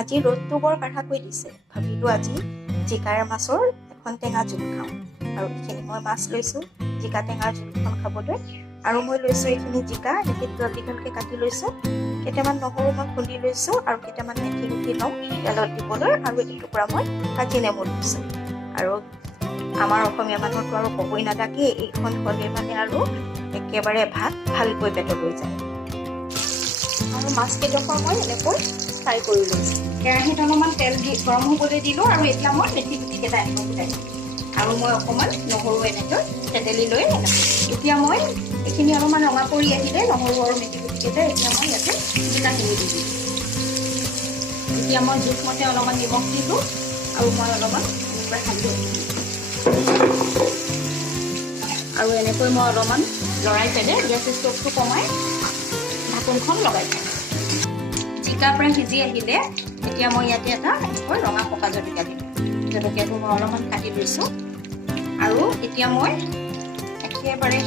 আজি ৰ'দটো বৰ কাঢ়াকৈ দিছে। ভাবিলোঁ আজি জিকাৰ মাছৰ এখন টেঙা জোল খাওঁ। আৰু এইখিনি মই মাছ লৈছোঁ জিকা টেঙাৰ জোলখন খাবলৈ। আৰু মই লৈছোঁ এইখিনি জিকা এনেকৈ দীঘল দীঘলকৈ কাটি লৈছোঁ। কেইটামান নহৰু মই খুন্দি লৈছোঁ আৰু কেইটামান মেথি গুটি ল'ম তেলত দিবলৈ। আৰু এটুকুৰা মই কাজি নেমু লৈছোঁ। আৰু আমাৰ অসমীয়া মানুহৰতো আৰু ক'বই নালাগে, এইখন হ'লে মানে আৰু একেবাৰে ভাত ভালকৈ পেটলৈ যায়। আৰু মাছ কেইডোখৰ মই এনেকৈ ফ্ৰাই কৰি লৈছোঁ। কেৰাহীত অলপমান তেল দি গৰম হ'বলৈ দিলোঁ আৰু এতিয়া মই মেথি গুটিকেইটা এনেকৈ গোটাই দিলোঁ। আৰু মই অকণমান নহৰু এনেকৈ থেতেলি লৈ এতিয়া মই এইখিনি অলপমান ৰঙা কৰি আহিলে নহৰু আৰু মেথি গুটিকেইটা এতিয়া মই ইয়াতে জিকাখিনি দি দিলোঁ। এতিয়া মই জোখমতে অলপমান নিমখ দিলোঁ আৰু মই অলপমান এনেকৈ হালধি আৰু এনেকৈ মই অলপমান লৰাই পেলাই গেছ ষ্টভটো কমাই ঢাকোনখন লগাই থওঁ। জিকা প্ৰায় সিজি আহিলে এতিয়া মই ইয়াতে এটা এনেকৈ ৰঙা পকা জলকীয়া দিম। জলকীয়াটো মই অলপমান কাটি লৈছোঁ। আৰু এতিয়া মই একেবাৰে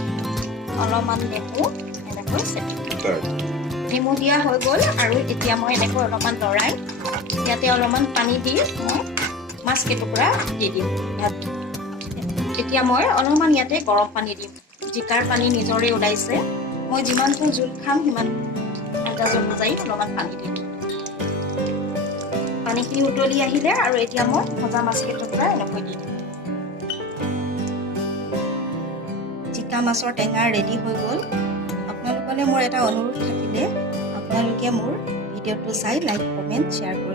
অলপমান নেমু এনেকৈ চেপি নেমু দিয়া হৈ গ'ল। আৰু এতিয়া মই এনেকৈ অলপমান লৰাই ইয়াতে অলপমান পানী দি মই মাছ কেইটুকুৰা দি দিম। এতিয়া মই অলপমান ইয়াতে গৰম পানী দিম। জিকাৰ পানী নিজৰে ওলাইছে। মই যিমানটো জোল খাম সিমান আন্দাজ অনুযায়ী অলপমান পানী দিম। পানীখিনি উতলি আহিলে আৰু এতিয়া মই ভজা মাছ কেইটুকুৰা এনেকৈ দি দিম। জিকা মাছৰ টেঙা ৰেডি হৈ গ'ল। আপোনালোকলৈ মোৰ এটা অনুৰোধ থাকিলে আপোনালোকে মোৰ ভিডিঅ'টো চাই লাইক কমেণ্ট শ্বেয়াৰ কৰিব।